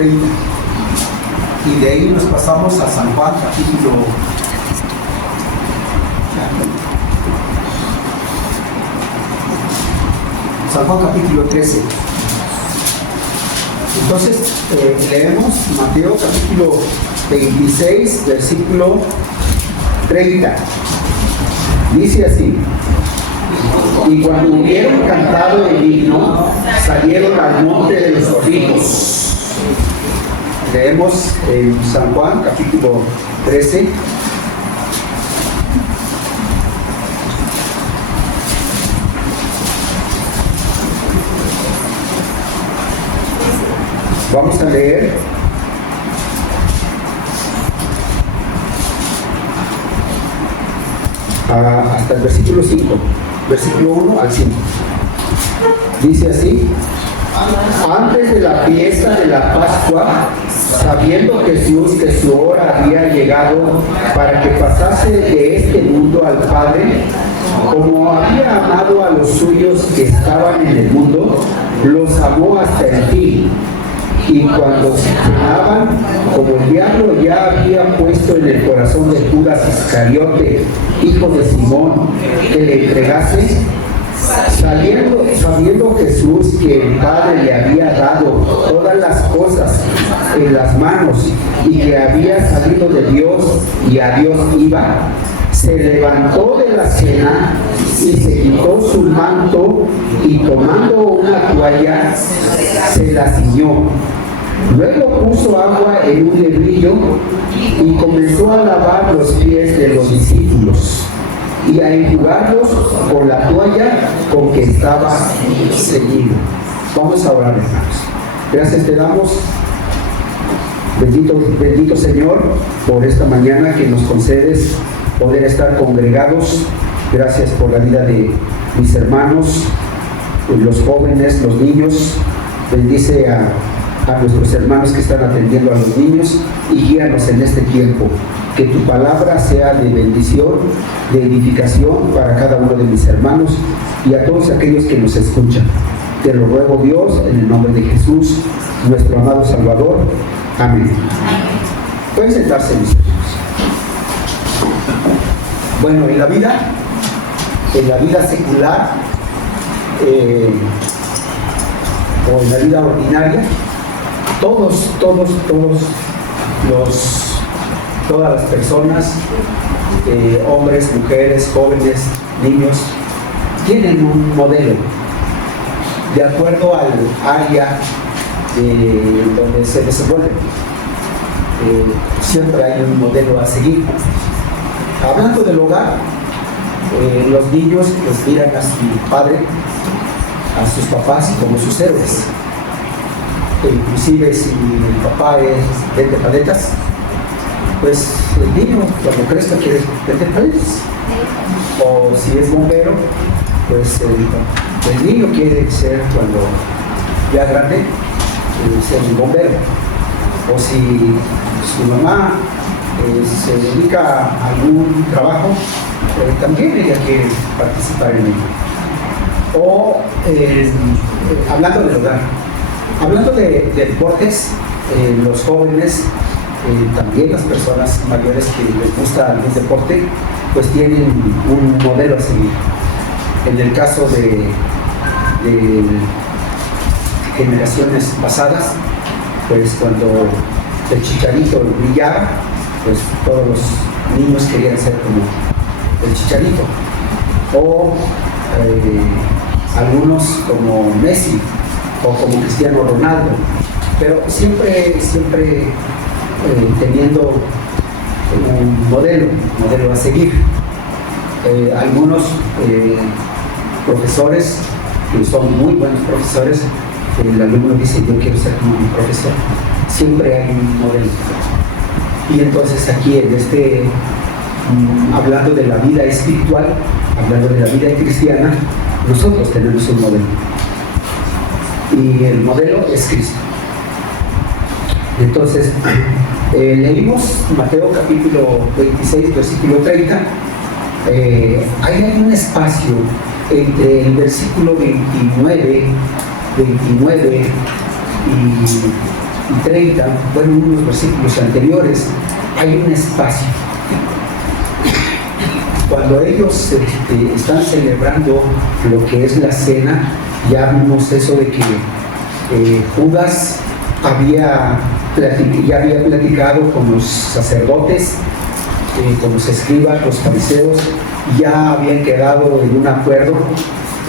30. Y de ahí nos pasamos a San Juan, capítulo... San Juan, capítulo 13. Entonces, leemos Mateo, capítulo 26, versículo 30. Dice así: y cuando hubieron cantado el himno, salieron al monte de los Olivos. Leemos en San Juan, capítulo 13. Vamos a leer hasta el versículo 5, versículo 1 al 5. Dice así: antes de la fiesta de la Pascua, sabiendo Jesús que su hora había llegado para que pasase de este mundo al Padre, como había amado a los suyos que estaban en el mundo, los amó hasta el fin. Y cuando se cenaban, como el diablo ya había puesto en el corazón de Judas Iscariote, hijo de Simón, que le entregase, sabiendo Jesús que el Padre le había dado todas las cosas en las manos y que había salido de Dios y a Dios iba, se levantó de la cena y se quitó su manto y tomando una toalla se la ciñó. Luego puso agua en un lebrillo y comenzó a lavar los pies de los discípulos y a enjugarlos con la toalla con que estaba ceñido. Vamos a orar, hermanos. Gracias te damos, bendito Señor, por esta mañana que nos concedes poder estar congregados. Gracias por la vida de mis hermanos, los jóvenes, los niños. Bendice a nuestros hermanos que están atendiendo a los niños y guíanos en este tiempo. Que tu palabra sea de bendición, de edificación para cada uno de mis hermanos y a todos aquellos que nos escuchan. Te lo ruego, Dios, en el nombre de Jesús, nuestro amado Salvador. Amén. Pueden sentarse, mis hermanos. Bueno, en la vida secular o en la vida ordinaria, todas las personas, hombres, mujeres, jóvenes, niños, tienen un modelo de acuerdo al área donde se desenvuelven. Siempre hay un modelo a seguir. Hablando del hogar, los niños pues miran a su padre, a sus papás como sus héroes. Inclusive si el papá vende paletas, pues el niño cuando crezca quiere vender paletas. O si es bombero, pues el niño quiere ser, cuando ya grande, ser un bombero. O si su mamá se dedica a algún trabajo, también ella quiere participar en ello. O hablando del hogar, hablando de deportes, los jóvenes, también las personas mayores que les gusta algún deporte, pues tienen un modelo a seguir. En el caso de generaciones pasadas, pues cuando el Chicharito brillaba, pues todos los niños querían ser como el Chicharito. O algunos como Messi o como Cristiano Ronaldo, pero siempre teniendo un modelo a seguir. Algunos profesores que son muy buenos profesores, el alumno dice: yo quiero ser como mi profesor. Siempre hay un modelo. Y entonces aquí en hablando de la vida espiritual, hablando de la vida cristiana, nosotros tenemos un modelo. Y el modelo es Cristo. Entonces, leímos Mateo capítulo 26, versículo 30. Ahí hay un espacio entre el versículo 29 y 30, bueno, unos versículos anteriores, hay un espacio. Cuando ellos están celebrando lo que es la cena, ya vimos eso de que Judas ya había platicado con los sacerdotes, con los escribas, los fariseos, ya habían quedado en un acuerdo.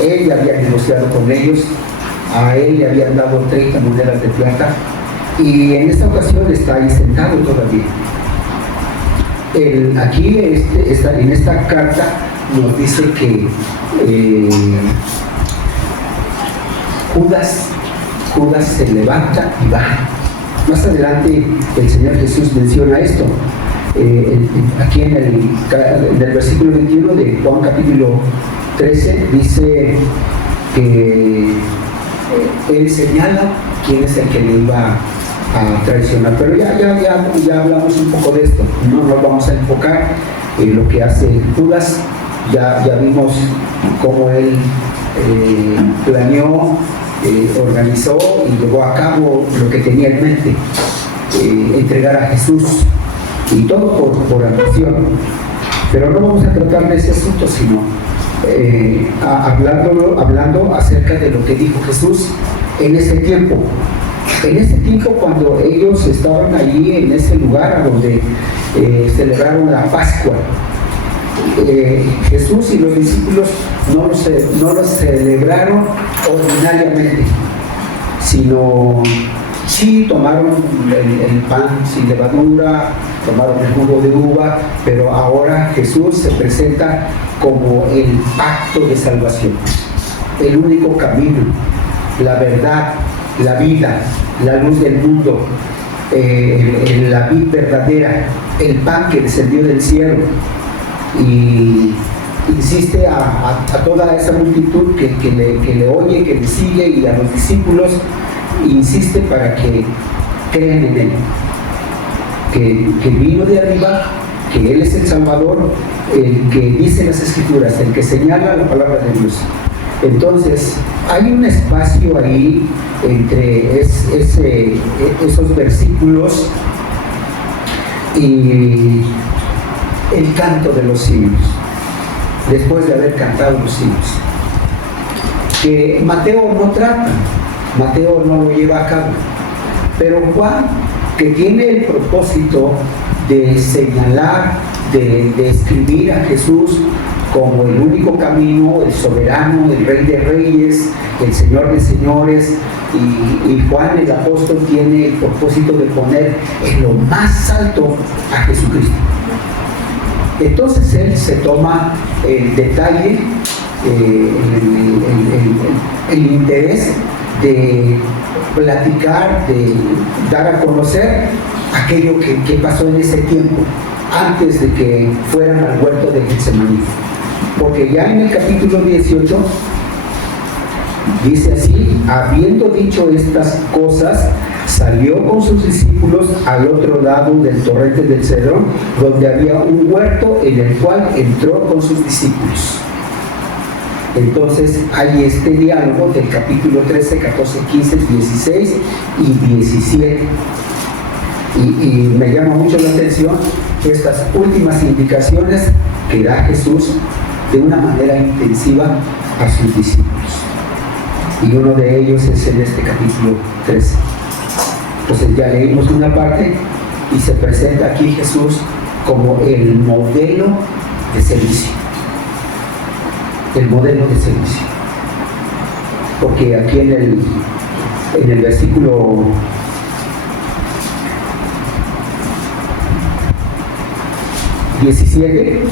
Él ya había negociado con ellos, a él le habían dado 30 monedas de plata, y en esta ocasión está ahí sentado todavía. Aquí en esta carta nos dice que Judas se levanta y va. Más adelante el Señor Jesús menciona esto. Aquí en el versículo 21 de Juan capítulo 13 dice que él señala quién es el que le iba a traicionar, pero ya hablamos un poco de esto, no nos vamos a enfocar en lo que hace Judas. Ya vimos cómo él planeó, organizó y llevó a cabo lo que tenía en mente, entregar a Jesús, y todo por ambición. Pero no vamos a tratar de ese asunto, sino hablando acerca de lo que dijo Jesús en ese tiempo. En ese tiempo, cuando ellos estaban allí en ese lugar a donde celebraron la Pascua, Jesús y los discípulos no lo celebraron ordinariamente, sino sí tomaron el pan sin levadura, tomaron el jugo de uva, pero ahora Jesús se presenta como el pacto de salvación, el único camino, la verdad, la vida, la luz del mundo, la vid verdadera, el pan que descendió del cielo. Y insiste a toda esa multitud que le oye, que le sigue, y a los discípulos insiste para que crean en él, que vino de arriba, que él es el Salvador, el que dice las Escrituras, el que señala la palabra de Dios. Entonces hay un espacio ahí entre esos versículos y el canto de los himnos, después de haber cantado los himnos, que Mateo no trata, Mateo no lo lleva a cabo, pero Juan, que tiene el propósito de señalar, de escribir a Jesús como el único camino, el soberano, el Rey de Reyes, el Señor de Señores, y Juan el apóstol tiene el propósito de poner en lo más alto a Jesucristo. Entonces él se toma el detalle, el interés de platicar, de dar a conocer aquello que pasó en ese tiempo, antes de que fueran al huerto de Getsemaní. Porque ya en el capítulo 18 dice así: habiendo dicho estas cosas, salió con sus discípulos al otro lado del torrente del Cedrón, donde había un huerto, en el cual entró con sus discípulos. Entonces hay este diálogo del capítulo 13, 14, 15, 16 y 17. Y me llama mucho la atención estas últimas indicaciones que da Jesús de una manera intensiva a sus discípulos. Y uno de ellos es en este capítulo 13. Entonces ya leímos una parte y se presenta aquí Jesús como el modelo de servicio. El modelo de servicio. Porque aquí en el versículo 17,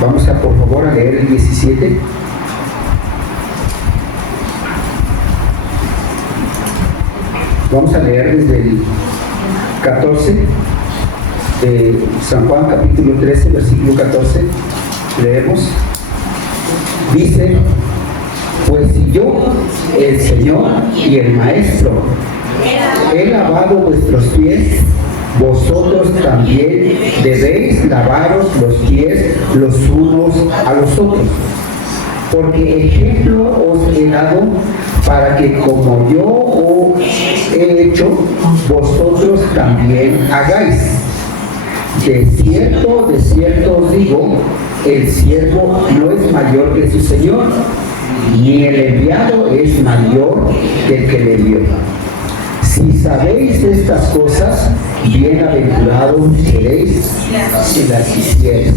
vamos a por favor a leer el 17. Vamos a leer desde el 14 de San Juan, capítulo 13, versículo 14. Leemos. Dice: pues si yo, el Señor y el Maestro, he lavado vuestros pies, vosotros también debéis lavaros los pies los unos a los otros. Porque ejemplo os he dado, para que como yo he hecho, vosotros también hagáis. De cierto os digo, el siervo no es mayor que su Señor, ni el enviado es mayor que el que le envió. Si sabéis estas cosas, bienaventurados seréis si las hiciereis.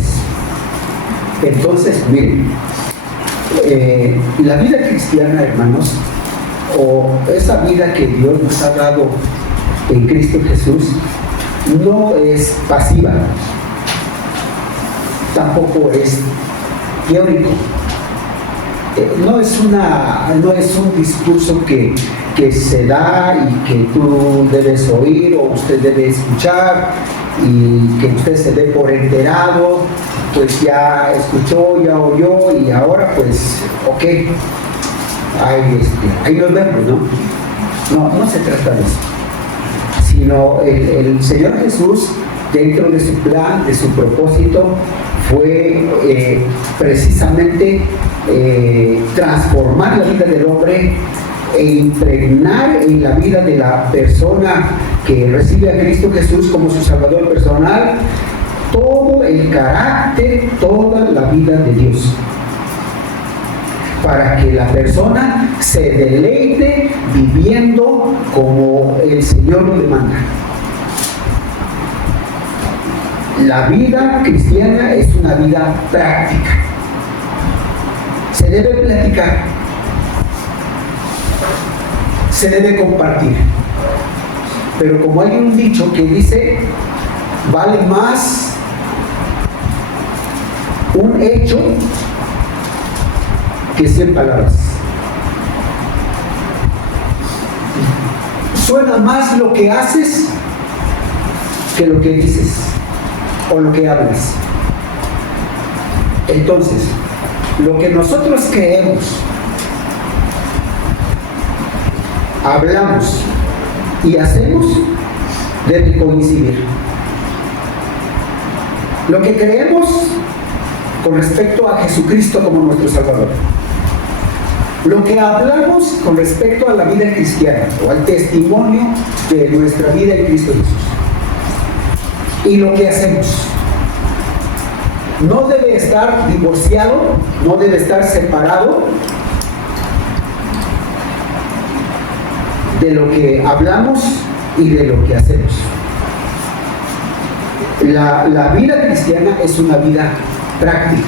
Entonces, miren, la vida cristiana, hermanos, o esa vida que Dios nos ha dado en Cristo Jesús, no es pasiva, tampoco es teórico. No es un discurso que se da y que tú debes oír o usted debe escuchar y que usted se dé por enterado, pues ya escuchó, ya oyó y ahora pues, ok, ahí nos vemos, ¿no? No se trata de eso, sino el Señor Jesús, dentro de su plan, de su propósito, fue precisamente transformar la vida del hombre e impregnar en la vida de la persona que recibe a Cristo Jesús como su Salvador personal todo el carácter, toda la vida de Dios, para que la persona se deleite viviendo como el Señor lo demanda. La vida cristiana es una vida práctica. Se debe platicar, se debe compartir. Pero como hay un dicho que dice, vale más un hecho que 100 palabras. Suena más lo que haces que lo que dices o lo que hablas. Entonces, lo que nosotros creemos, hablamos y hacemos debe coincidir. Lo que creemos con respecto a Jesucristo como nuestro Salvador, lo que hablamos con respecto a la vida cristiana o al testimonio de nuestra vida en Cristo Jesús, y lo que hacemos no debe estar divorciado, no debe estar separado de lo que hablamos y de lo que hacemos. La vida cristiana es una vida práctica.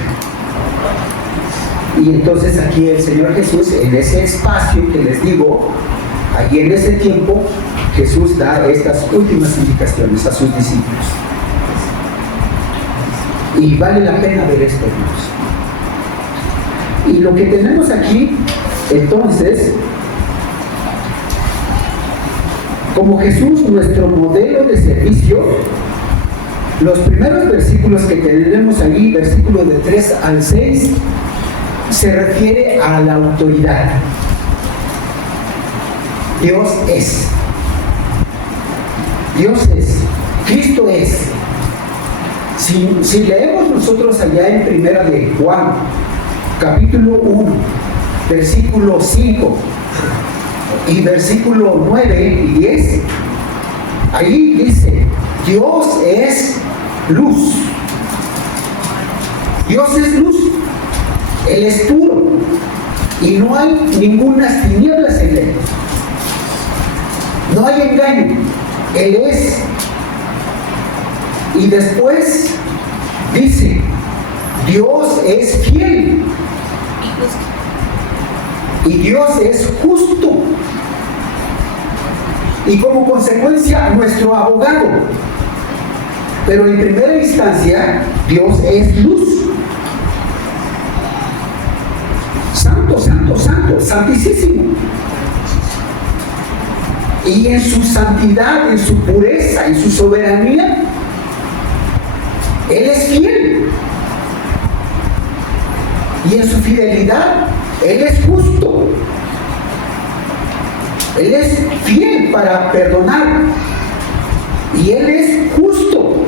Y entonces aquí el Señor Jesús, en ese espacio que les digo, allí en ese tiempo, Jesús da estas últimas indicaciones a sus discípulos. Y vale la pena ver esto, hermanos. Y lo que tenemos aquí, entonces, como Jesús, nuestro modelo de servicio, los primeros versículos que tenemos ahí, versículos de 3 al 6, se refiere a la autoridad. Dios es. Dios es. Cristo es. Si leemos nosotros allá en Primera de Juan, capítulo 1, versículo 5 y versículo 9 y 10, ahí dice, Dios es luz. Dios es luz. Él es puro y no hay ninguna tinieblas en él. No hay engaño. Él es. Y después dice, Dios es fiel. Y Dios es justo. Y como consecuencia, nuestro abogado. Pero en primera instancia, Dios es luz. Santo, santo, santo, santísimo. Y en su santidad, en su pureza, en su soberanía, Él es fiel. Y en su fidelidad, Él es justo. Él es fiel para perdonar. Y Él es justo.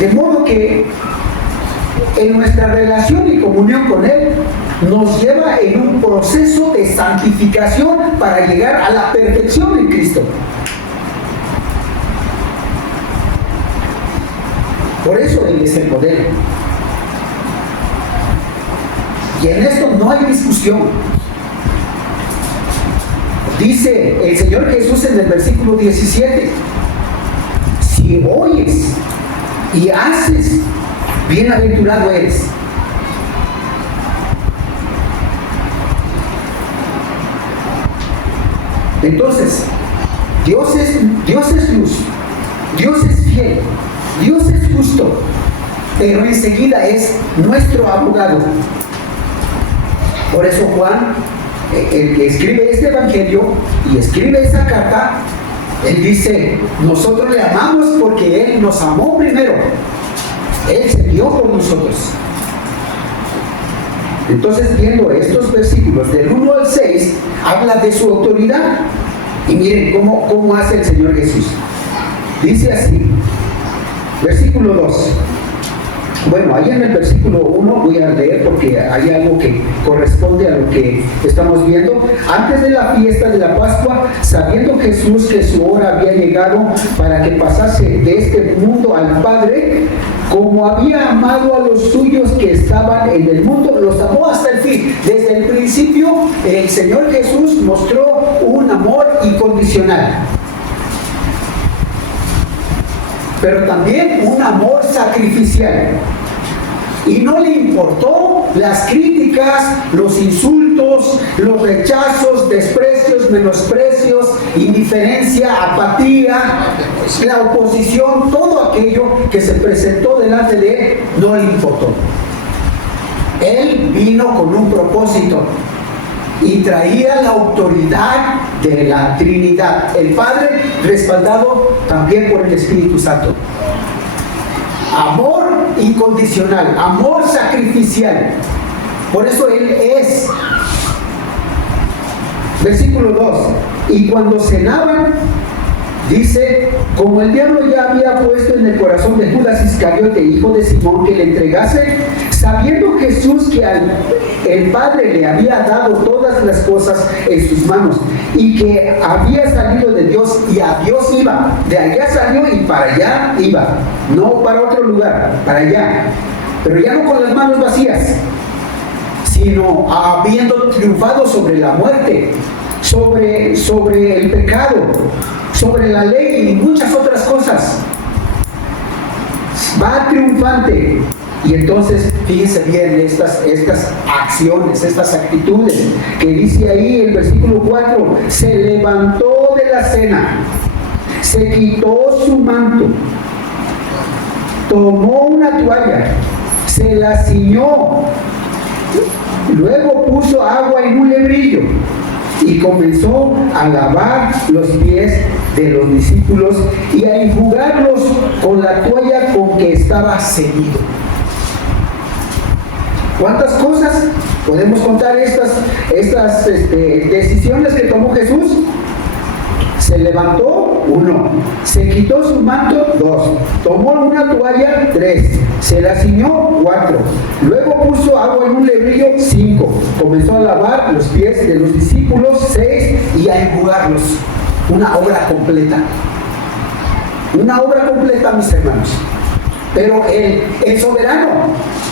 De modo que en nuestra relación y comunión con Él, nos lleva en un proceso de santificación para llegar a la perfección en Cristo. Por eso Él es el modelo. Y en esto no hay discusión. Dice el Señor Jesús en el versículo 17, si oyes y haces, bienaventurado eres. Entonces, Dios es luz, Dios es fiel, Dios es justo, pero enseguida es nuestro abogado. Por eso Juan, el que escribe este evangelio y escribe esa carta, él dice, nosotros le amamos porque Él nos amó primero. Él se dio por nosotros. Entonces, viendo estos versículos del 1 al 6, habla de su autoridad. Y miren cómo hace el Señor Jesús. Dice así, versículo 2. Bueno, ahí en el versículo 1 voy a leer porque hay algo que corresponde a lo que estamos viendo. Antes de la fiesta de la Pascua, sabiendo Jesús que su hora había llegado para que pasase de este mundo al Padre, como había amado a los suyos que estaban en el mundo, los amó hasta el fin. Desde el principio, el Señor Jesús mostró un amor incondicional, pero también un amor sacrificial. Y no le importó las críticas, los insultos, los rechazos, desprecios, menosprecios, indiferencia, apatía, la oposición, todo aquello que se presentó delante de Él, no le importó. Él vino con un propósito y traía la autoridad de la Trinidad, el Padre respaldado también por el Espíritu Santo. Amor incondicional, amor sacrificial. Por eso Él es. Versículo 2. Y cuando cenaban, dice, como el diablo ya había puesto en el corazón de Judas Iscariote, hijo de Simón, que le entregase, sabiendo Jesús que el Padre le había dado todas las cosas en sus manos y que había salido de Dios y a Dios iba, de allá salió y para allá iba, no para otro lugar, para allá, pero ya no con las manos vacías, sino habiendo triunfado sobre la muerte, sobre el pecado, sobre la ley y muchas otras cosas. Va triunfante. Y entonces, fíjense bien estas acciones, estas actitudes, que dice ahí el versículo 4, se levantó de la cena, se quitó su manto, tomó una toalla, se la ciñó, luego puso agua en un lebrillo y comenzó a lavar los pies de los discípulos y a enjugarlos con la toalla con que estaba ceñido. ¿Cuántas cosas podemos contar estas decisiones que tomó Jesús? Se levantó, 1. Se quitó su manto, 2. Tomó una toalla, 3. Se la ciñó, 4. Luego puso agua en un lebrillo, 5. Comenzó a lavar los pies de los discípulos, 6. Y a enjugarlos. Una obra completa. Una obra completa, mis hermanos. Pero el soberano,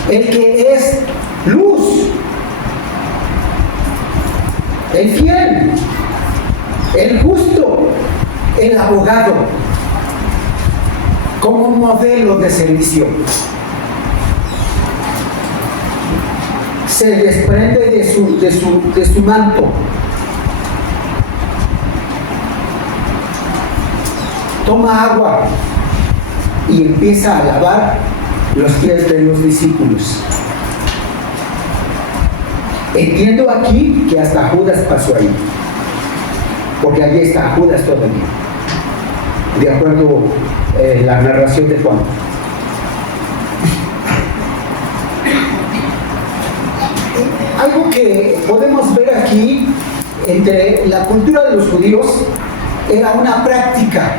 el que es luz, el fiel, el justo, el abogado, como modelo de servicio, se desprende de su manto, toma agua y empieza a lavar los pies de los discípulos. Entiendo aquí que hasta Judas pasó ahí, porque allí está Judas todavía, de acuerdo a la narración de Juan. Algo que podemos ver aquí entre la cultura de los judíos era una práctica,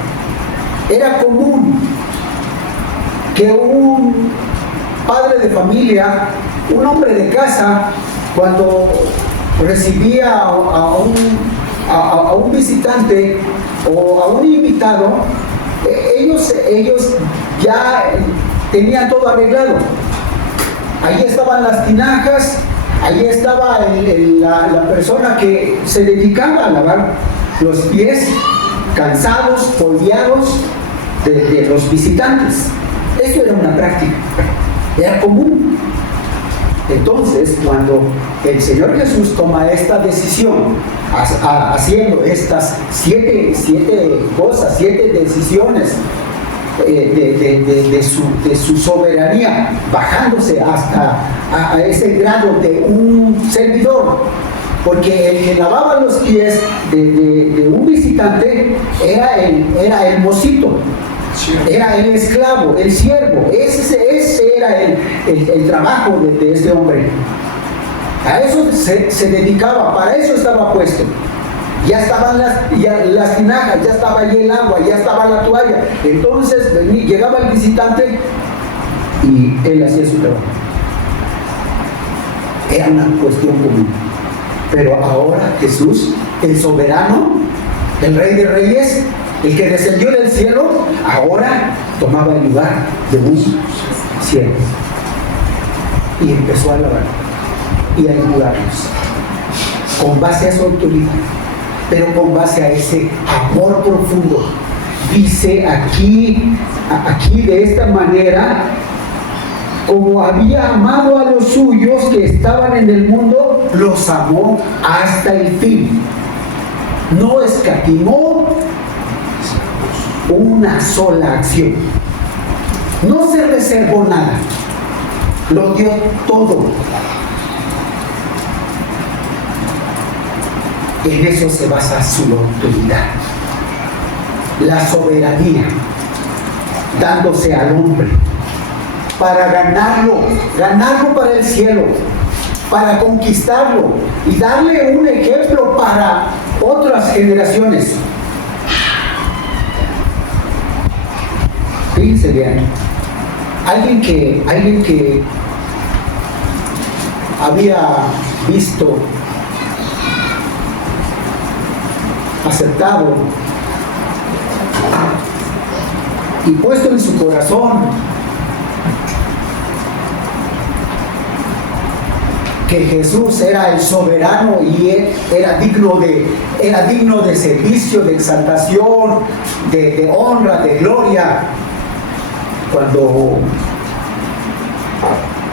era común que un padre de familia, un hombre de casa, cuando recibía a un visitante o a un invitado, ellos ya tenían todo arreglado. Ahí estaban las tinajas, ahí estaba la persona que se dedicaba a lavar los pies cansados, polveados de los visitantes. Eso era una práctica, era común. Entonces, cuando el Señor Jesús toma esta decisión, haciendo estas siete cosas, 7 decisiones de su soberanía, bajándose hasta a ese grado de un servidor, porque el que lavaba los pies de un visitante era el mocito, era el esclavo, el siervo. Ese era el trabajo de este hombre. A eso se dedicaba, para eso estaba puesto. Ya estaban las tinajas, ya estaba ahí el agua, ya estaba la toalla. Entonces llegaba el visitante y él hacía su trabajo. Era una cuestión común. Pero ahora Jesús, el soberano, el Rey de Reyes, el que descendió del cielo, ahora tomaba el lugar de un siervo y empezó a lavar y a ayudarlos con base a su autoridad, pero con base a ese amor profundo. Dice aquí de esta manera: como había amado a los suyos que estaban en el mundo, los amó hasta el fin. No escatimó una sola acción. No se reservó nada. Lo dio todo. En eso se basa su autoridad. La soberanía, dándose al hombre para ganarlo para el cielo, para conquistarlo y darle un ejemplo para otras generaciones. Fíjense bien, alguien que había visto, aceptado y puesto en su corazón que Jesús era el soberano y él era digno de servicio, de exaltación, de honra, de gloria. Cuando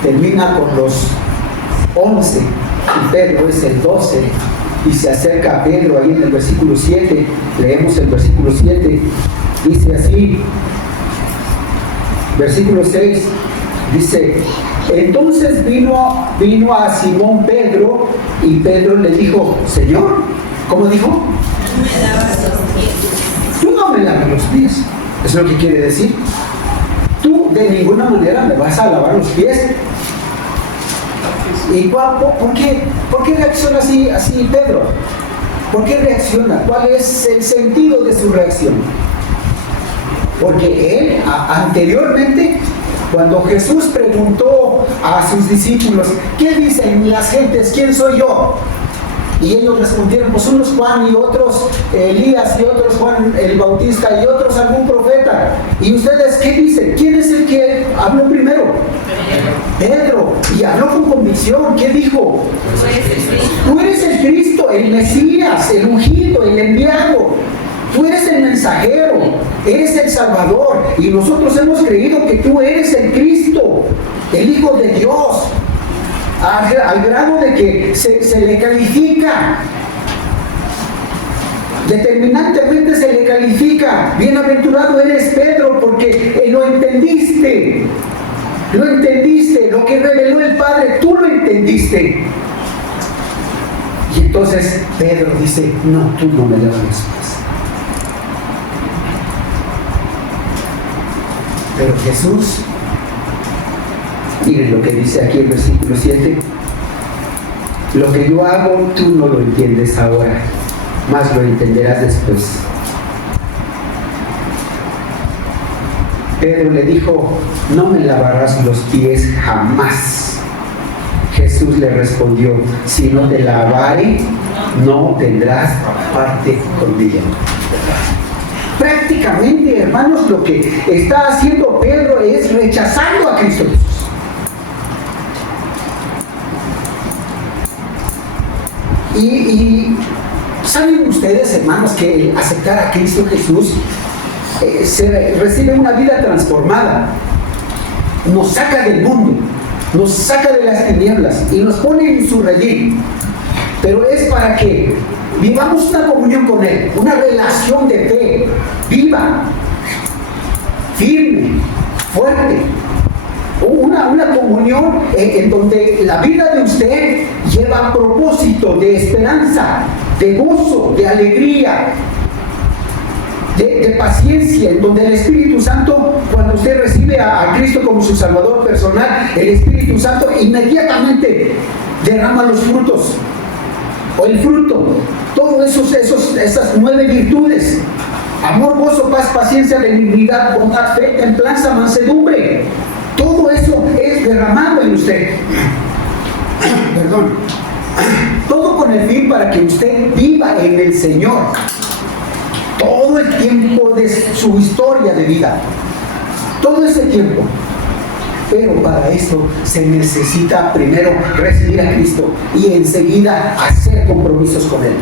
termina con los 11 y Pedro es el 12 y se acerca a Pedro ahí en el versículo 7, leemos el versículo 7, dice así, versículo 6, dice: entonces vino a Simón Pedro y Pedro le dijo: Señor, ¿cómo dijo? Tú no me lavas los pies. Es lo que quiere decir. Tú de ninguna manera me vas a lavar los pies. ¿Y por qué reacciona así Pedro? ¿Por qué reacciona? ¿Cuál es el sentido de su reacción? Porque él anteriormente, cuando Jesús preguntó a sus discípulos: ¿qué dicen las gentes? ¿Quién soy yo? Y ellos respondieron: pues unos Juan y otros Elías y otros Juan el Bautista y otros algún profeta. ¿Y ustedes qué dicen? ¿Quién es el que habló primero? Pedro. Y habló con convicción. ¿Qué dijo? Tú eres el Cristo, el Mesías, el ungido, el enviado. Tú eres el mensajero, eres el Salvador, y nosotros hemos creído que tú eres el Cristo, el Hijo de Dios, al grado de que se le califica, determinantemente se le califica: bienaventurado eres Pedro, porque lo entendiste, lo que reveló el Padre, tú lo entendiste. Y entonces Pedro dice: no, tú no me lavas los pies. Pero Jesús, miren lo que dice aquí el versículo 7: lo que yo hago tú no lo entiendes ahora, mas lo entenderás después. Pedro le dijo: no me lavarás los pies jamás. Jesús Jesús le respondió: si no te lavare, no tendrás parte conmigo. Prácticamente, hermanos, lo que está haciendo Pedro es rechazando a Cristo Jesús. Y ¿saben ustedes, hermanos, que el aceptar a Cristo Jesús se recibe una vida transformada? Nos saca del mundo, nos saca de las tinieblas y nos pone en su redil. Pero es para que vivamos una comunión con Él, una relación de fe viva, firme, fuerte. Una comunión en donde la vida de usted lleva propósito de esperanza, de gozo, de alegría, de paciencia, en donde el Espíritu Santo, cuando usted recibe a Cristo como su Salvador personal, el Espíritu Santo inmediatamente derrama los frutos, o el fruto, todas esas 9 virtudes: amor, gozo, paz, paciencia, benignidad, bondad, fe, templanza, mansedumbre. Todo eso es derramado en usted. Perdón. Todo con el fin para que usted viva en el Señor todo el tiempo de su historia de vida, todo ese tiempo. Pero para esto se necesita primero recibir a Cristo y enseguida hacer compromisos con Él,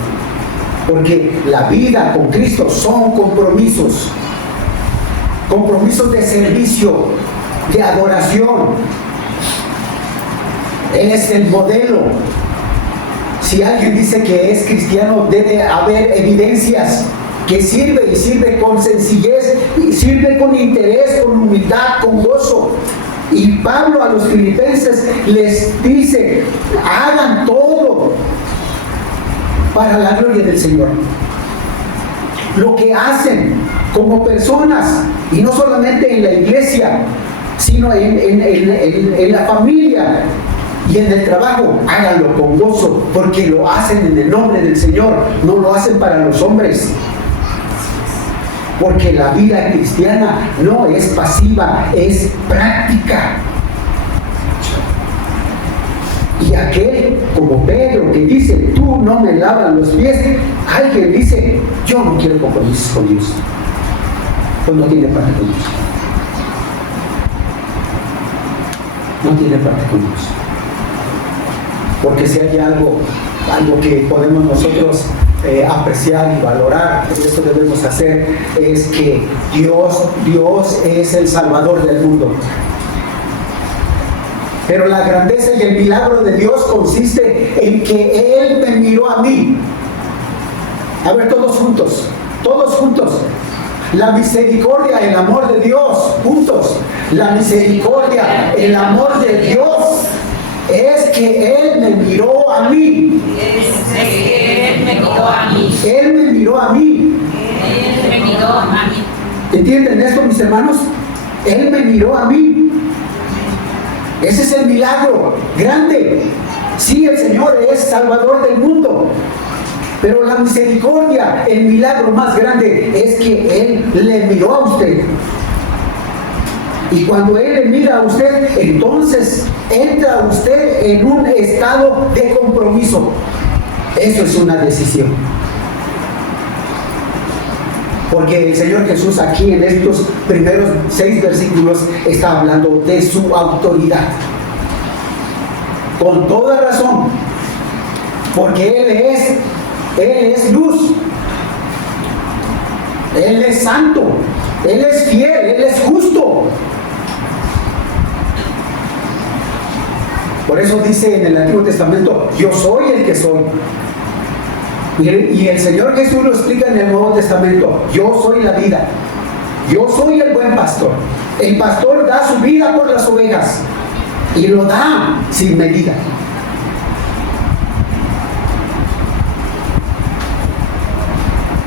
porque la vida con Cristo son compromisos de servicio, de adoración. Él es el modelo. Si alguien dice que es cristiano, debe haber evidencias que sirve, y sirve con sencillez, y sirve con interés, con humildad, con gozo. Y Pablo a los filipenses les dice: hagan todo para la gloria del Señor. Lo que hacen como personas, y no solamente en la iglesia, sino en la familia y en el trabajo, háganlo con gozo, porque lo hacen en el nombre del Señor, no lo hacen para los hombres. Porque la vida cristiana no es pasiva, es práctica. Y aquel, como Pedro, que dice: tú no me lavas los pies, alguien dice: yo no quiero compromisos con Dios. Pues no tiene parte con Dios. No tiene parte con Dios. Porque si hay algo que podemos nosotros apreciar y valorar, eso debemos hacer, es que Dios es el Salvador del mundo. Pero la grandeza y el milagro de Dios consiste en que Él me miró a mí. A ver, todos juntos. La misericordia, el amor de Dios, juntos. La misericordia, el amor de Dios es que Él me miró a mí. Él me miró a mí. Él me miró a mí. Él me miró a mí. ¿Entienden esto, mis hermanos? Él me miró a mí. Ese es el milagro grande. Sí, el Señor es Salvador del mundo. Pero la misericordia, el milagro más grande, es que Él le miró a usted. Y cuando Él le mira a usted, entonces entra usted en un estado de compromiso. Eso es una decisión. Porque el Señor Jesús aquí en estos primeros 6 versículos está hablando de su autoridad. Con toda razón. Porque Él es luz. Él es santo. Él es fiel. Él es justo. Por eso dice en el Antiguo Testamento: yo soy el que soy. Y el Señor Jesús lo explica en el Nuevo Testamento: yo soy la vida. Yo soy el buen pastor. El pastor da su vida por las ovejas. Y lo da sin medida.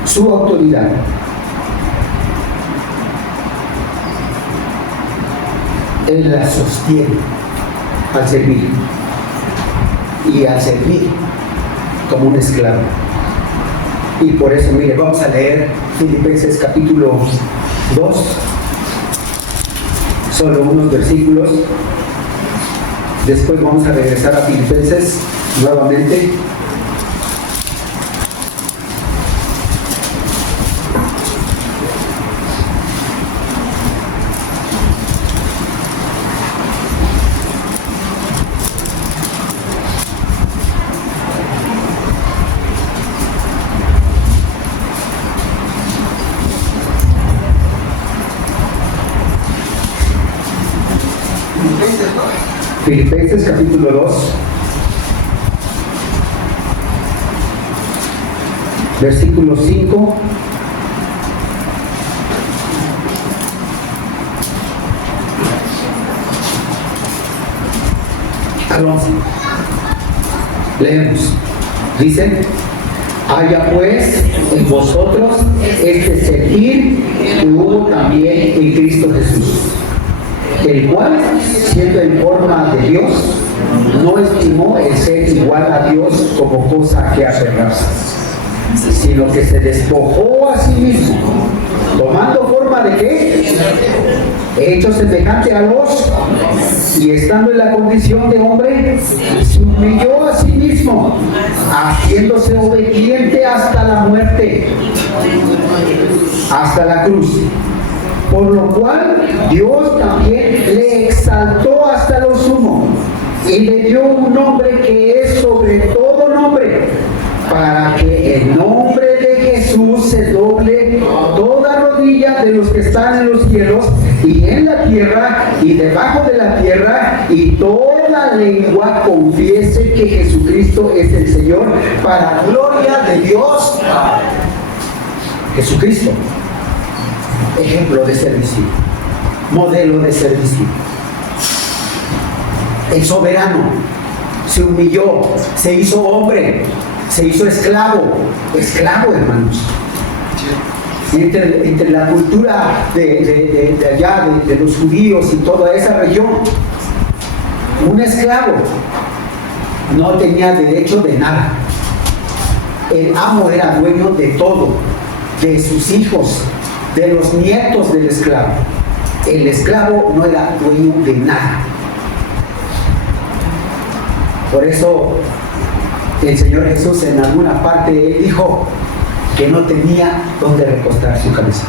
Su autoridad. Él la sostiene al servir. Y al servir como un esclavo. Y por eso, mire, vamos a leer Filipenses capítulo 2, solo unos versículos. Después vamos a regresar a Filipenses nuevamente. Filipenses capítulo 2, versículo 5 al 11. Leemos. Dice: haya pues en vosotros este sentir que hubo también en Cristo Jesús, el cual, siendo en forma de Dios, no estimó el ser igual a Dios como cosa que aferrarse, sino que se despojó a sí mismo, tomando forma de ¿qué? Hecho semejante a los, y estando en la condición de hombre, se humilló a sí mismo, haciéndose obediente hasta la muerte, hasta la cruz. Por lo cual Dios también le exaltó hasta lo sumo y le dio un nombre que es sobre todo nombre, para que en nombre de Jesús se doble toda rodilla de los que están en los cielos y en la tierra y debajo de la tierra, y toda lengua confiese que Jesucristo es el Señor, para gloria de Dios. Jesucristo, ejemplo de servicio, modelo de servicio. El soberano se humilló, se hizo hombre, se hizo esclavo, hermanos. Entre la cultura de allá, de los judíos y toda esa región, un esclavo no tenía derecho de nada. El amo era dueño de todo, de sus hijos, de los nietos del esclavo. El esclavo no era dueño de nada. Por eso el Señor Jesús en alguna parte él dijo que no tenía donde recostar su cabeza.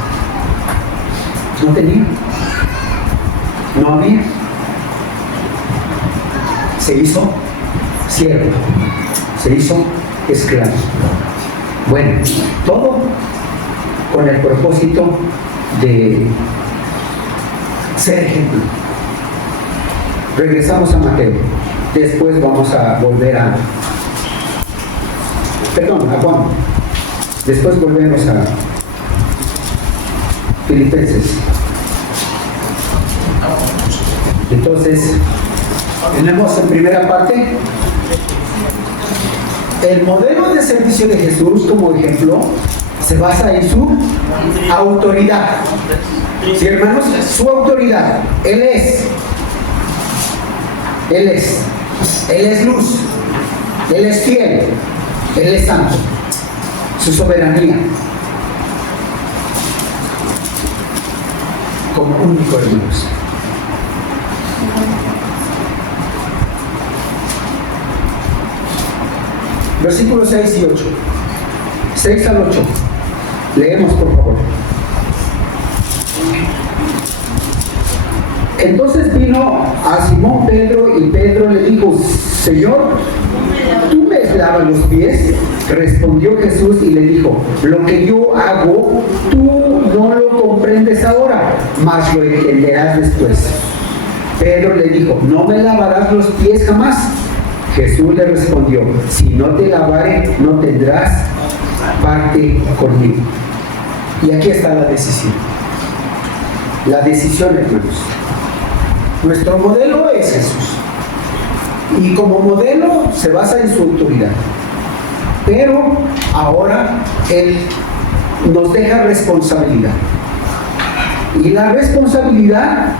No tenía. No había. Se hizo siervo. Se hizo esclavo. Bueno, todo con el propósito de ser ejemplo. Regresamos a Mateo. Después vamos a volver a Juan. Después volvemos a Filipenses. Entonces, tenemos en primera parte el modelo de servicio de Jesús como ejemplo. Se basa en su autoridad. ¿Sí, hermanos? Su autoridad. Él es luz. Él es fiel. Él es santo. Su soberanía. Como único, hermanos. Versículos 6 y 8. 6 al 8. Leemos, por favor. Entonces vino a Simón Pedro, y Pedro le dijo: Señor, ¿tú me lavas los pies? Respondió Jesús y le dijo: lo que yo hago, tú no lo comprendes ahora, mas lo entenderás después. Pedro le dijo: no me lavarás los pies jamás. Jesús le respondió: si no te lavare, no tendrás parte conmigo. Y aquí está la decisión. La decisión, hermanos. Nuestro modelo es Jesús. Y como modelo se basa en su autoridad. Pero ahora Él nos deja responsabilidad. Y la responsabilidad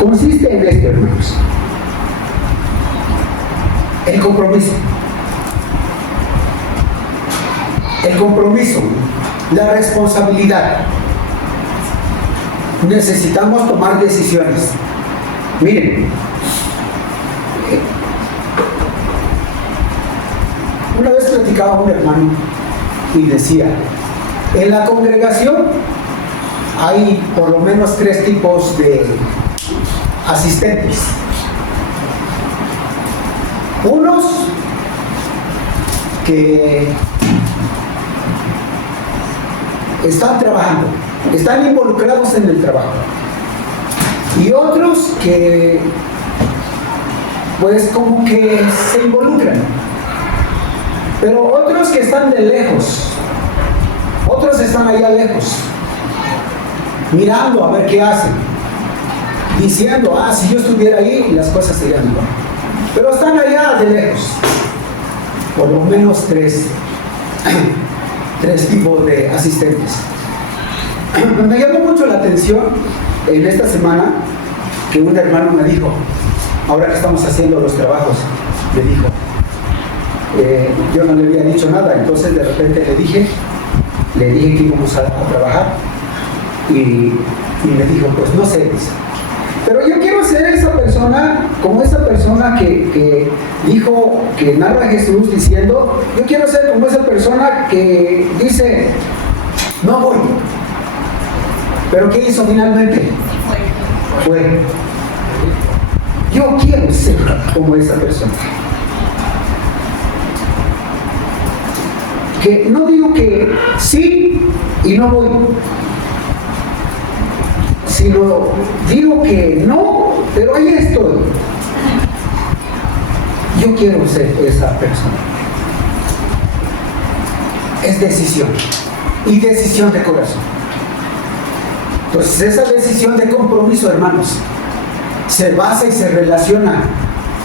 consiste en esto, hermanos. El compromiso. El compromiso, la responsabilidad. Necesitamos tomar decisiones. Miren, platicaba un hermano y decía, en la congregación hay por lo menos 3 tipos de asistentes. Unos que están trabajando, están involucrados en el trabajo, y otros que pues como que se involucran, pero otros que están de lejos, otros están allá lejos, mirando a ver qué hacen, diciendo, si yo estuviera ahí las cosas serían igual, pero están allá de lejos. Por lo menos 3 tipos de asistentes. Me llamó mucho la atención en esta semana que un hermano me dijo, ahora que estamos haciendo los trabajos, me dijo, yo no le había dicho nada, entonces de repente le dije que íbamos a trabajar, y me dijo, pues no sé, dice, pero yo quiero ser esa persona, como esa persona que dijo, que narra a Jesús diciendo, yo quiero ser como esa persona que dice, no voy. ¿Pero qué hizo finalmente? Fue. Yo quiero ser como esa persona. Que no digo que sí y no voy, sino digo que no, pero ahí estoy. Yo quiero ser esa persona. Es decisión, y decisión de corazón. Entonces esa decisión de compromiso, hermanos, se basa y se relaciona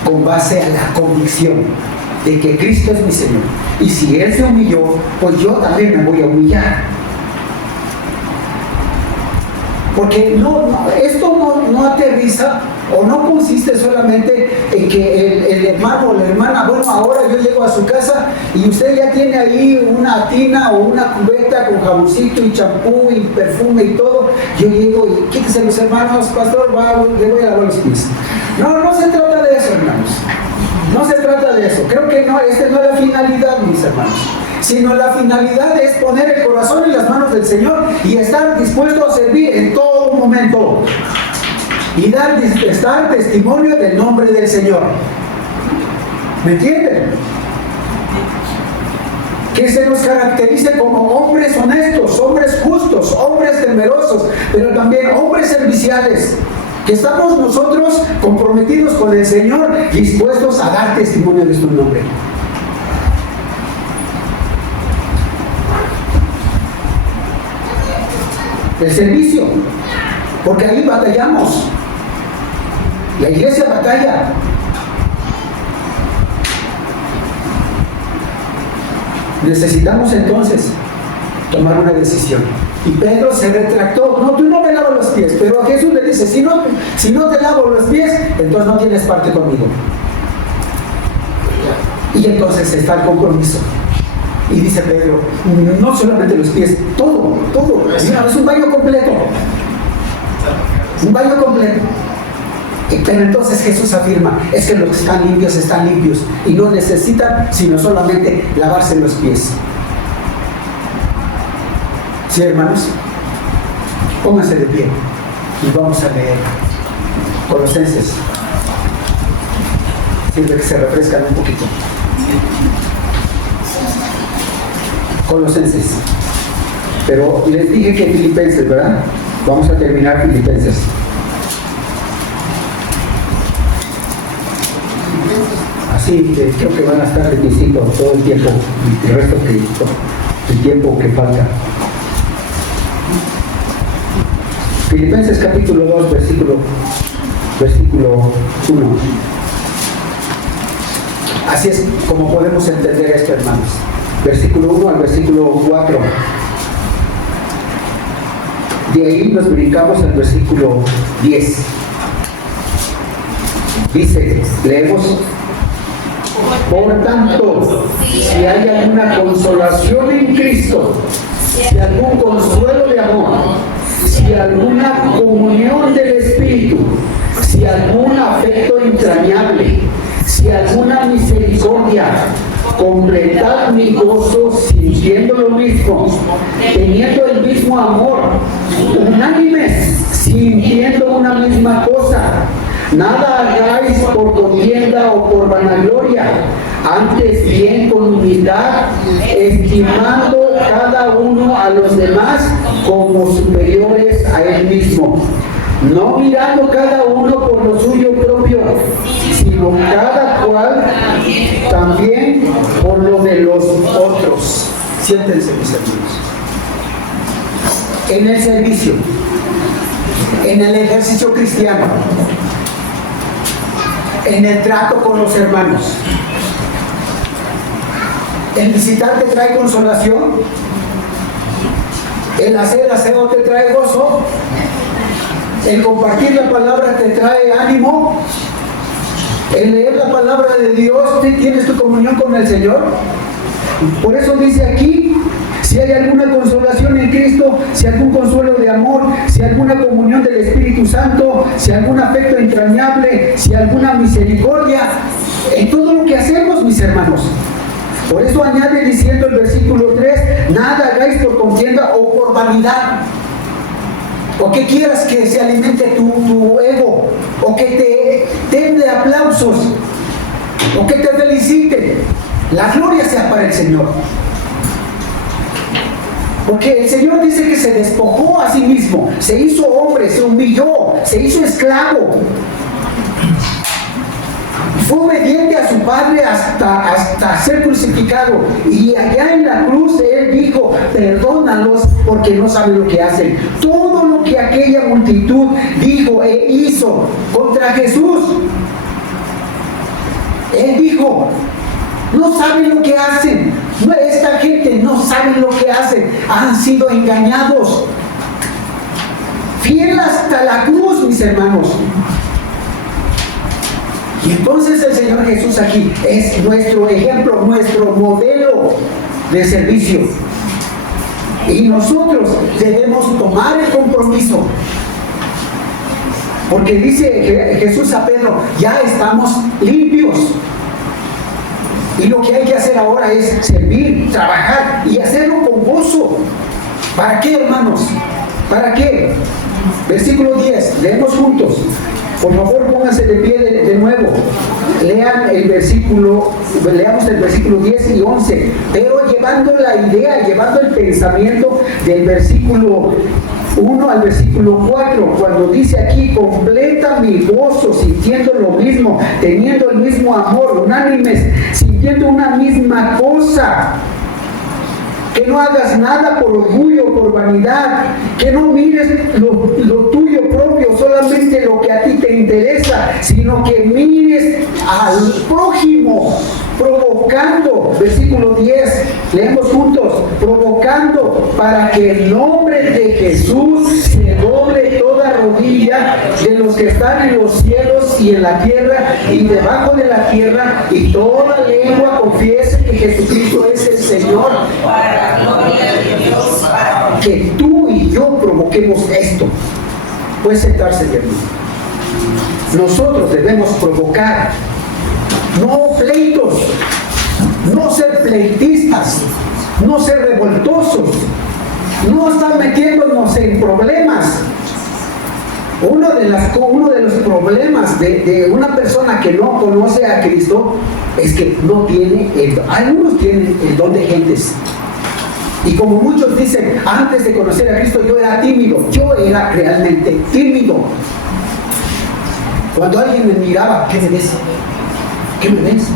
con base a la convicción de que Cristo es mi Señor. Y si Él se humilló, pues yo también me voy a humillar. Porque esto no aterriza o no consiste solamente en que el hermano o la hermana, bueno, ahora yo llego a su casa y usted ya tiene ahí una tina o una cubeta con jaboncito y champú y perfume y todo. Yo llego y quítese los hermanos, pastor, le voy a lavar los pies. No se trata de eso, hermanos. No se trata de eso. Creo que esta no es la finalidad, mis hermanos. Sino la finalidad es poner el corazón en las manos del Señor y estar dispuesto a servir en todo momento y estar testimonio del nombre del Señor. ¿Me entienden? Que se nos caracterice como hombres honestos, hombres justos, hombres temerosos, pero también hombres serviciales, que estamos nosotros comprometidos con el Señor, dispuestos a dar testimonio de su nombre. El servicio, porque ahí batallamos, la iglesia batalla. Necesitamos entonces tomar una decisión. Y Pedro se retractó, no, tú no me lavas los pies, pero a Jesús le dice, si no te lavo los pies, entonces no tienes parte conmigo. Y entonces está el compromiso. Y dice Pedro, no solamente los pies, todo. Mira, es un baño completo. Un baño completo. Pero entonces Jesús afirma, es que los que están limpios y no necesitan sino solamente lavarse los pies. Sí, hermanos, pónganse de pie y vamos a leer Colosenses. Sirve que se refrescan un poquito. Colosenses. Pero les dije que Filipenses, ¿verdad? Vamos a terminar Filipenses. Así que creo que van a estar requisito todo el tiempo, el resto el tiempo que falta. Filipenses capítulo 2, versículo 1. Así es como podemos entender esto, hermanos. Versículo 1 al versículo 4. De ahí nos brincamos al versículo 10. Dice, leemos: por tanto, si hay alguna consolación en Cristo, si algún consuelo de amor, si alguna comunión del Espíritu, si algún afecto entrañable, si alguna misericordia, completad mi gozo sintiendo lo mismo, teniendo el mismo amor, unánimes, sintiendo una misma cosa. Nada hagáis por contienda o por vanagloria, antes bien con humildad, estimando cada uno a los demás como superiores a él mismo, no mirando cada uno por lo suyo propio, sino cada cual también por lo de los otros. Siéntense, mis hermanos. En el servicio, en el ejercicio cristiano, en el trato con los hermanos, el visitar te trae consolación, el hacer aseo te trae gozo, el compartir la palabra te trae ánimo, el leer la palabra de Dios, tienes tu comunión con el Señor. Por eso dice aquí, si hay alguna consolación en Cristo, si algún consuelo de amor, si alguna comunión del Espíritu Santo, si algún afecto entrañable, si alguna misericordia, en todo lo que hacemos, mis hermanos. Por eso añade diciendo el versículo 3, nada hagáis por contienda o por vanidad, o que quieras que se alimente tu ego, o que te den aplausos, o que te feliciten. La gloria sea para el Señor. Porque el Señor dice que se despojó a sí mismo, se hizo hombre, se humilló, se hizo esclavo. Fue obediente a su Padre hasta ser crucificado. Y allá en la cruz Él dijo, perdónalos porque no saben lo que hacen. Todo lo que aquella multitud dijo e hizo contra Jesús, Él dijo, no saben lo que hacen. Esta gente no sabe lo que hacen. Han sido engañados. Fiel hasta la cruz, mis hermanos. Y entonces el Señor Jesús aquí es nuestro ejemplo, nuestro modelo de servicio. Y nosotros debemos tomar el compromiso. Porque dice Jesús a Pedro, ya estamos limpios. Y lo que hay que hacer ahora es servir, trabajar y hacerlo con gozo. ¿Para qué, hermanos? ¿Para qué? Versículo 10, leemos juntos. Por favor, pónganse de pie de nuevo. Leamos el versículo 10 y 11. Pero llevando la idea, llevando el pensamiento del versículo 1 al versículo 4, cuando dice aquí, completa mi gozo, sintiendo lo mismo, teniendo el mismo amor, unánimes, sintiendo una misma cosa. Que no hagas nada por orgullo, por vanidad, que no mires lo tuyo propio, solamente lo que a ti te interesa, sino que mires al prójimo, provocando, versículo 10, leemos juntos, provocando para que el nombre de Jesús se doble toda rodilla de los que están en los cielos y en la tierra y debajo de la tierra, y toda lengua confiese que Jesucristo es el Señor. Para la gloria de Dios. Que tú y yo provoquemos esto. Puede sentarse, mi hermano. Nosotros debemos provocar, no pleitos, no ser pleitistas, no ser revoltosos, no estar metiéndonos en problemas. Uno de los problemas de una persona que no conoce a Cristo es que no tiene algunos tienen el don de gentes. Y como muchos dicen, antes de conocer a Cristo yo era tímido. Yo era realmente tímido. Cuando alguien me miraba, ¿qué me ves? ¿Qué me ves?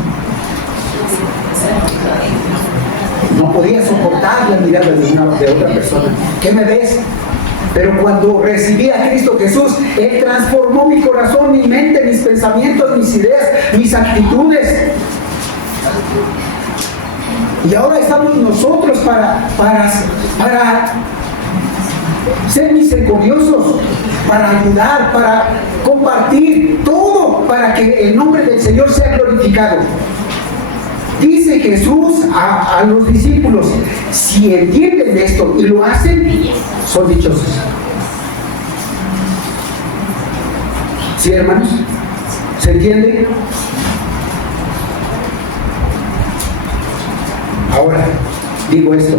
No podía soportar la mirada de otra persona. ¿Qué me ves? Pero cuando recibí a Cristo Jesús, Él transformó mi corazón, mi mente, mis pensamientos, mis ideas, mis actitudes. Y ahora estamos nosotros para ser misericordiosos, para ayudar, para compartir todo, para que el nombre del Señor sea glorificado. Dice Jesús a los discípulos, si entienden esto y lo hacen, son dichosos. ¿Sí, hermanos? ¿Se entiende? Ahora, digo esto,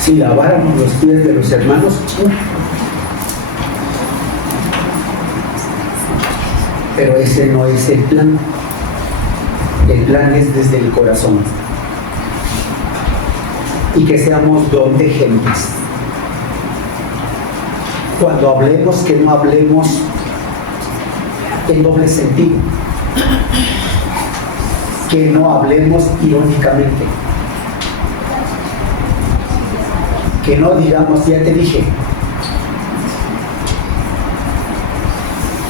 si laváramos los pies de los hermanos, pero ese no es el plan. El plan es desde el corazón. Y que seamos don de gentes. Cuando hablemos, que no hablemos en doble sentido. Que no hablemos irónicamente. Que no digamos, ya te dije.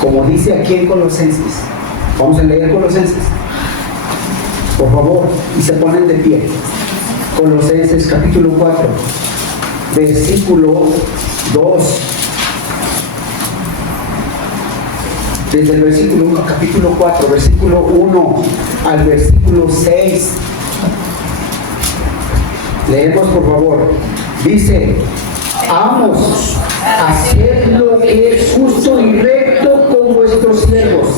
Como dice aquí en Colosenses. Vamos a leer Colosenses. Por favor, y se ponen de pie. Colosenses capítulo 4, versículo 2. Desde el versículo 1, capítulo 4, versículo 1 al versículo 6. Leemos por favor. Dice: amos, haced lo que es justo y recto con vuestros siervos,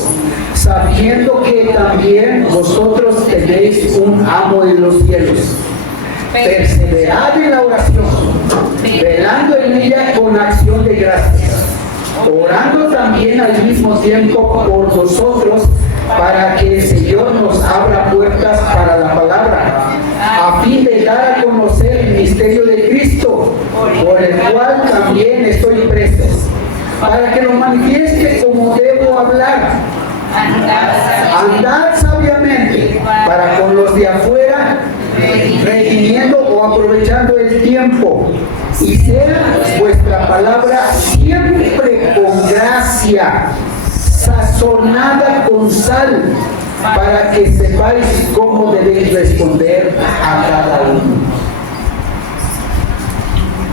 sabiendo que también vosotros tenéis un amo en los cielos. Perseverad en la oración, velando en ella con acción de gracias, orando también al mismo tiempo por vosotros, para que el Señor nos abra puertas para la palabra, a fin de dar a conocer el misterio de Cristo, por el cual también estoy preso, para que lo manifieste como debo hablar. Andad sabiamente para con los de afuera, redimiendo o aprovechando el tiempo, y sea vuestra palabra siempre con gracia, sazonada con sal, para que sepáis cómo debéis responder a cada uno.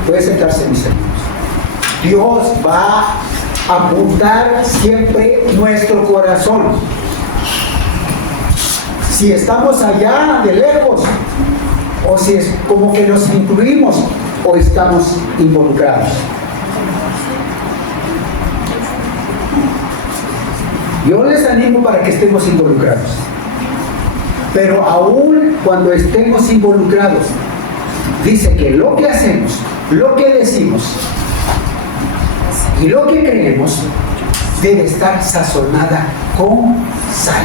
Puede sentarse, mis hermanos. Dios va a apuntar siempre nuestro corazón. Si estamos allá de lejos, o si es como que nos incluimos, o estamos involucrados. Yo les animo para que estemos involucrados. Pero aún cuando estemos involucrados, dice que lo que hacemos, lo que decimos y lo que creemos debe estar sazonada con sal.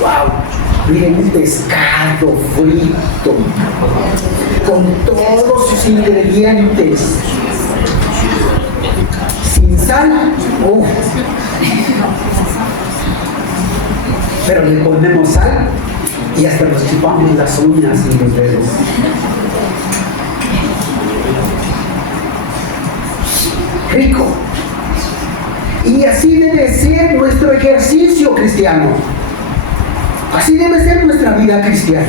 ¡Wow! Miren, un pescado frito con todos sus ingredientes. Sin sal, pero le ponemos sal y hasta nos chupamos las uñas y los dedos. Rico. Y así debe ser nuestro ejercicio cristiano. Así debe ser nuestra vida cristiana.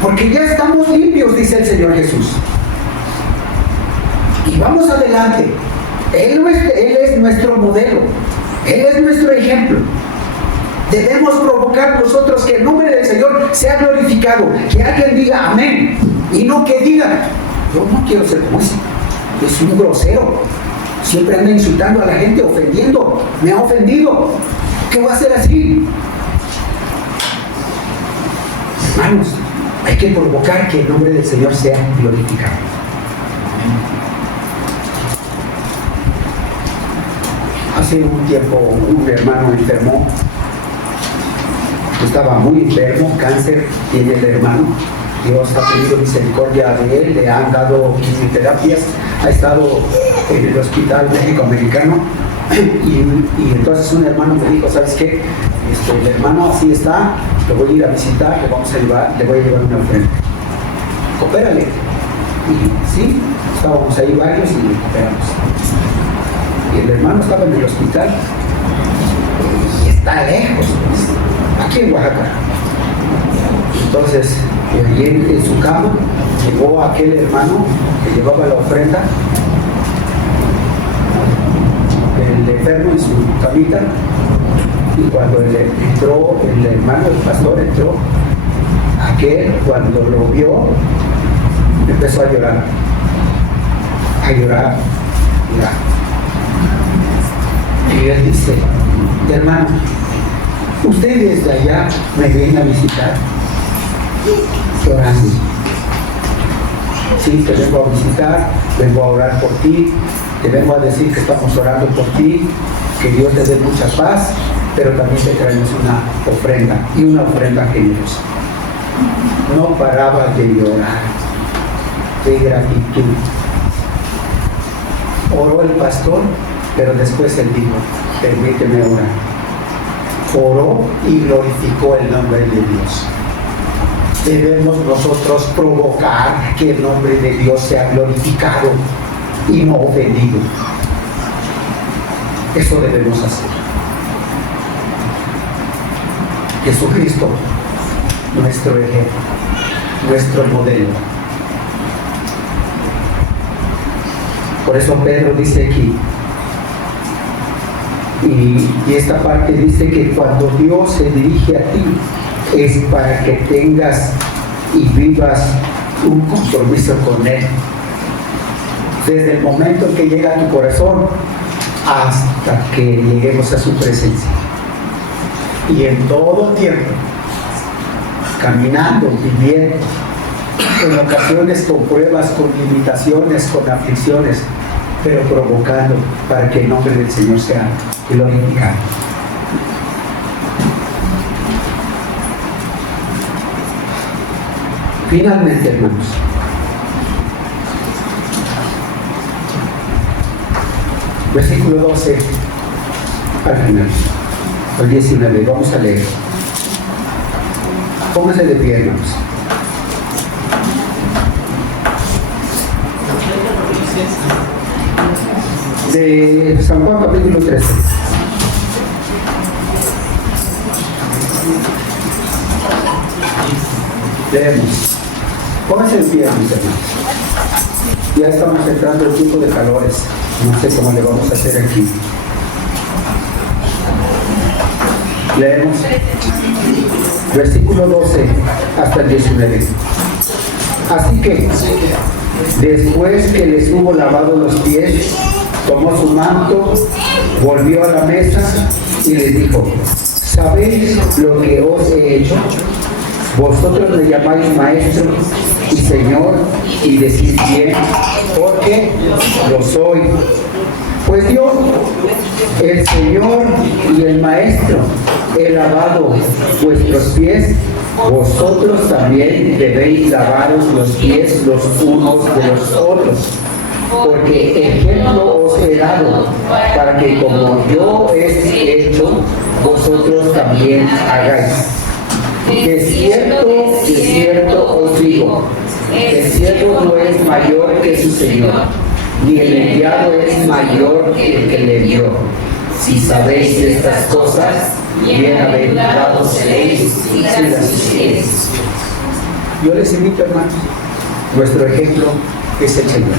Porque ya estamos limpios, dice el Señor Jesús. Y vamos adelante. Él es nuestro modelo. Él es nuestro ejemplo. Debemos provocar nosotros que el nombre del Señor sea glorificado. Que alguien diga amén. Y no que diga, yo no quiero ser como ese. Es un grosero. Siempre anda insultando a la gente, ofendiendo. Me ha ofendido. ¿Qué voy a hacer así? Hermanos, hay que provocar que el nombre del Señor sea glorificado. Hace un tiempo un hermano enfermó. Estaba muy enfermo, cáncer tiene el hermano. Dios ha tenido misericordia de él, le han dado quimioterapias, ha estado en el hospital médico-americano y entonces un hermano me dijo, ¿sabes qué? El hermano así está, lo voy a ir a visitar, le voy a llevar una ofrenda. Coopérale. Y sí, estábamos ahí varios y le cooperamos. Y el hermano estaba en el hospital y está lejos, pues, aquí en Oaxaca. Entonces, allí en su cama llegó aquel hermano que llevaba la ofrenda, el enfermo en su camita, y cuando entró el hermano, el pastor entró, aquel cuando lo vio empezó a llorar, y él dice, hermano, Ustedes de allá me ven a visitar orando. Sí, te vengo a visitar, vengo a orar por ti, te vengo a decir que estamos orando por ti, que Dios te dé mucha paz, pero también te traemos una ofrenda, y una ofrenda generosa. No paraba de llorar, de gratitud. Oró el pastor, pero después él dijo, permíteme orar. Oró y glorificó el nombre de Dios. Debemos nosotros provocar que el nombre de Dios sea glorificado y no ofendido. Eso debemos hacer. Jesucristo, nuestro ejemplo, nuestro modelo. Por eso Pedro dice aquí, y esta parte dice que cuando Dios se dirige a ti, es para que tengas y vivas un compromiso con Él. Desde el momento en que llega a tu corazón hasta que lleguemos a su presencia. Y en todo tiempo, caminando, viviendo, en ocasiones con pruebas, con limitaciones, con aflicciones, pero provocando para que el nombre del Señor sea glorificado. Finalmente, hermanos, versículo 12 al final, al 19, vamos a leer. Pónganse de pie, hermanos. De San Juan capítulo 13. Leemos. Pónganse de pie, mis hermanos. Ya estamos entrando en tiempo de calores. No sé cómo le vamos a hacer aquí. Leemos versículo 12 hasta el 19. Así que, después que les hubo lavado los pies, tomó su manto, volvió a la mesa y les dijo: ¿sabéis lo que os he hecho? Vosotros me llamáis maestro y señor, y decís bien, porque lo soy. Pues yo, el Señor y el Maestro, he lavado vuestros pies, vosotros también debéis lavaros los pies los unos de los otros, porque ejemplo os he dado, para que como yo he hecho, vosotros también hagáis. De cierto os digo, el siervo no es mayor que su Señor, ni el enviado es mayor que el que le envió. Si sabéis estas cosas, bienaventurados seréis si las hiciereis. Yo les invito, hermanos, nuestro ejemplo es el Señor.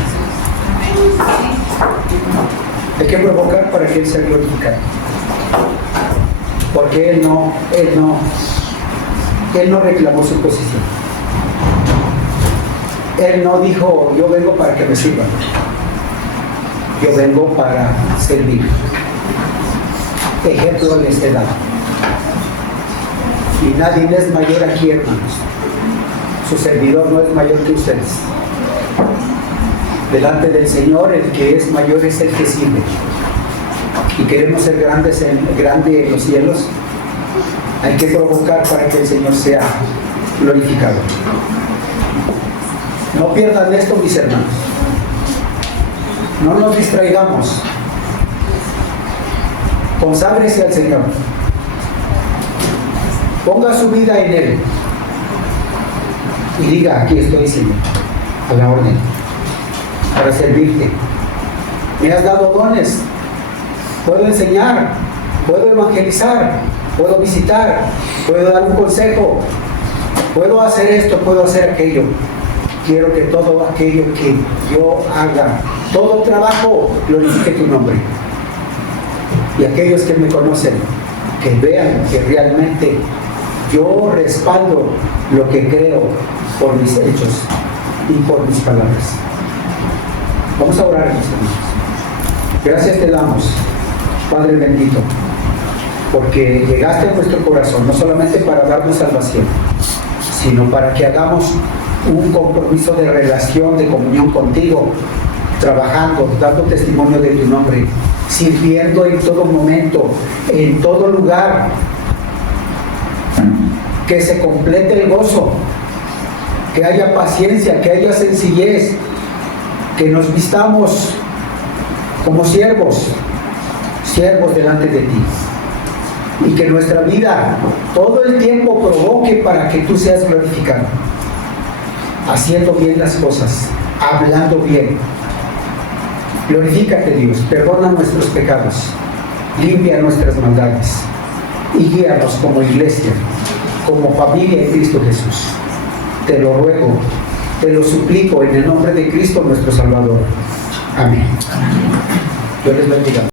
Hay que provocar para que Él sea glorificado. Porque Él no reclamó su posición. Él no dijo: yo vengo para que me sirvan. Yo vengo para servir. Ejemplo les he dado. Y nadie es mayor aquí, hermanos. Su servidor no es mayor que ustedes. Delante del Señor, el que es mayor es el que sirve. Y queremos ser grandes grande en los cielos. Hay que provocar para que el Señor sea glorificado. No pierdan esto, mis hermanos. No nos distraigamos. Conságrese al Señor. Ponga su vida en Él. Y diga: aquí estoy, Señor, a la orden, para servirte. Me has dado dones. Puedo enseñar, puedo evangelizar, puedo visitar, puedo dar un consejo, puedo hacer esto, puedo hacer aquello. Quiero que todo aquello que yo haga, todo trabajo, glorifique tu nombre. Y aquellos que me conocen, que vean que realmente yo respaldo lo que creo por mis hechos y por mis palabras. Vamos a orar, mis hermanos. Gracias te damos, Padre bendito. porque llegaste a nuestro corazón, no solamente para darnos salvación, sino para que hagamos un compromiso de relación, de comunión contigo, trabajando, dando testimonio de tu nombre, sirviendo en todo momento, en todo lugar, que se complete el gozo, que haya paciencia, que haya sencillez, que nos vistamos como siervos delante de ti, y que nuestra vida todo el tiempo provoque para que tú seas glorificado, haciendo bien las cosas, hablando bien. Glorifícate, Dios, perdona nuestros pecados, limpia nuestras maldades y guíanos como iglesia, como familia en Cristo Jesús. Te lo ruego, te lo suplico en el nombre de Cristo nuestro Salvador. Amén. Dios les bendiga.